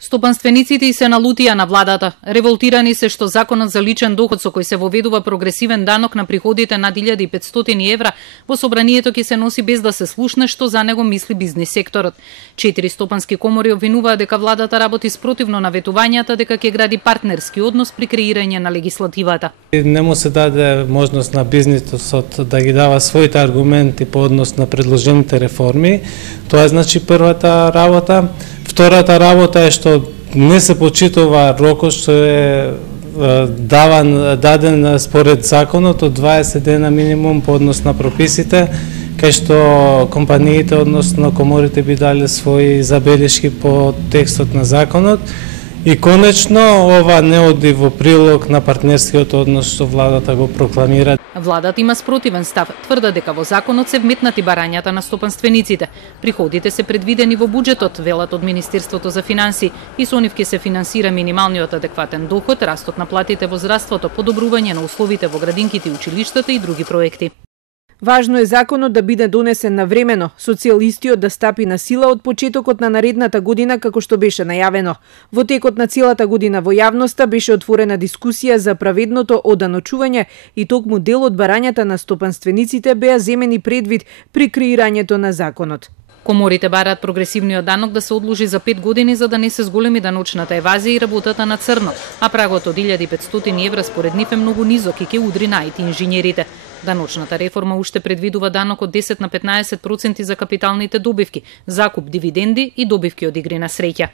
Стопанствениците и се налутија на владата. Револтирани се што законот за личен доход со кој се воведува прогресивен данок на приходите над 1500 евра во собранието ќе се носи без да се слушне што за него мисли бизнис секторот. 4 стопански комори обвинуваат дека владата работи спротивно на ветувањата, дека ќе гради партнерски однос при креирање на легислативата. Не му се даде можност на бизнисот да ги дава своите аргументи по однос на предложените реформи. Тоа значи првата работа. Втората работа е што не се почитува рокот што е даден според законот од 20 дена минимум по однос на прописите, кај што компаниите, односно коморите би дали своји забелешки по текстот на законот. И конечно, ова не оди во прилог на партнерскиот однос што владата го прокламира. Владата има спротивен став. Тврда дека во законот се вметнати барањата на стопанствениците. Приходите се предвидени во буџетот, велат од Министерството за финансии, и со нив ќе се финансира минималниот адекватен доход, растот на платите во здравството, подобрување на условите во градинките и училиштата и други проекти. Важно е законот да биде донесен навремено, социјалистиот да стапи на сила од почетокот на наредната година како што беше најавено. Во текот на целата година во јавноста беше отворена дискусија за праведното оданочување и токму дел од барањата на стопанствениците беа земени предвид при креирањето на законот. Коморите бараат прогресивниот данок да се одложи за 5 години за да не се зголеми даночната евазија и работата на црно, а прагот од 1500 евра според нив е многу низок и ќе удри на IT инженерите. Даночната реформа уште предвидува данок од 10 на 15% за капиталните добивки, закуп, дивиденди и добивки од игри на среќа.